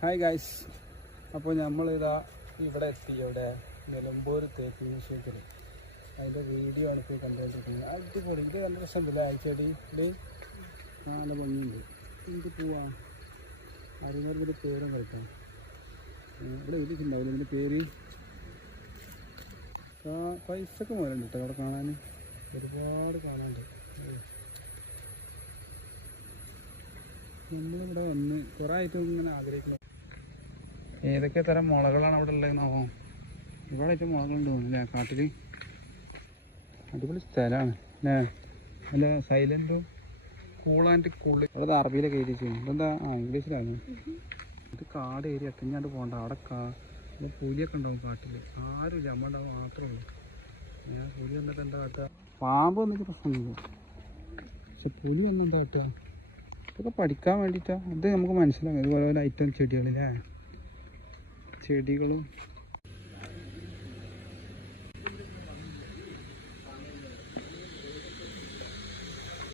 Hi guys, അപ്പോൾ നമ്മളിതാ ഇവിടെ എത്തി. ഇവിടെ നിലമ്പൂർ തേക്ക് മ്യൂസിയത്തിൽ അതിൻ്റെ വീഡിയോ ആണ് ഇപ്പോൾ കണ്ടുകൊണ്ടിരിക്കുന്നത്. അടിപൊളി, ഇത് നല്ല രസമുണ്ടല്ലേ ചെടി. ഇത് നല്ല ഭംഗിയുണ്ട്. എനിക്ക് പോവാം അറിയുന്നവരുടെ പേരും കളിക്കാം. ഇവിടെ എഴുതിയിട്ടുണ്ടാവില്ല ഇതിൻ്റെ പേര്. പൈസക്ക് മുതലുണ്ട് കേട്ടോ അവിടെ കാണാൻ, ഒരുപാട് കാണാനുണ്ട്. നമ്മളിവിടെ വന്ന് കുറേ ആയിട്ട് ഇങ്ങനെ ആഗ്രഹിക്കുന്നു. ഏതൊക്കെ തരം മുളകളാണ് അവിടെ ഉള്ളതെന്നാവോ? ഒരുപാട് ആയിട്ട് മുളകളുണ്ട് തോന്നുന്നു അല്ലേ കാട്ടിൽ. അടിപൊളി സ്ഥലമാണ് അല്ലേ, നല്ല സൈലൻറ്റും കൂൾ ആൻഡ് കൂൾ. അവിടെ അറബിയിലൊക്കെ എഴുതി ചെയ്യുന്നു. ഇതെന്താ ഇംഗ്ലീഷിലാണ്. ഇത് കാട് ഏരിയ എത്തിഞ്ഞാണ്ട് പോകണ്ട. അവിടെ പുലിയൊക്കെ ഉണ്ടാവും കാട്ടിൽ. ആരുമില്ല, അമ്മ ഉണ്ടാവും മാത്രമേ ഉള്ളൂ. പുലി വന്നിട്ട് എന്താ കാട്ടുക? പാമ്പ് വന്നിട്ട് പ്രശ്നമില്ല, പക്ഷെ പുലി വന്ന് എന്താ കാട്ടുക? ഇതൊക്കെ പഠിക്കാൻ വേണ്ടിയിട്ടാണ്. ഇത് നമുക്ക് മനസ്സിലാകും. ഇതുപോലെ ഐറ്റം ചെടികളില്ലേ, ചെടികളും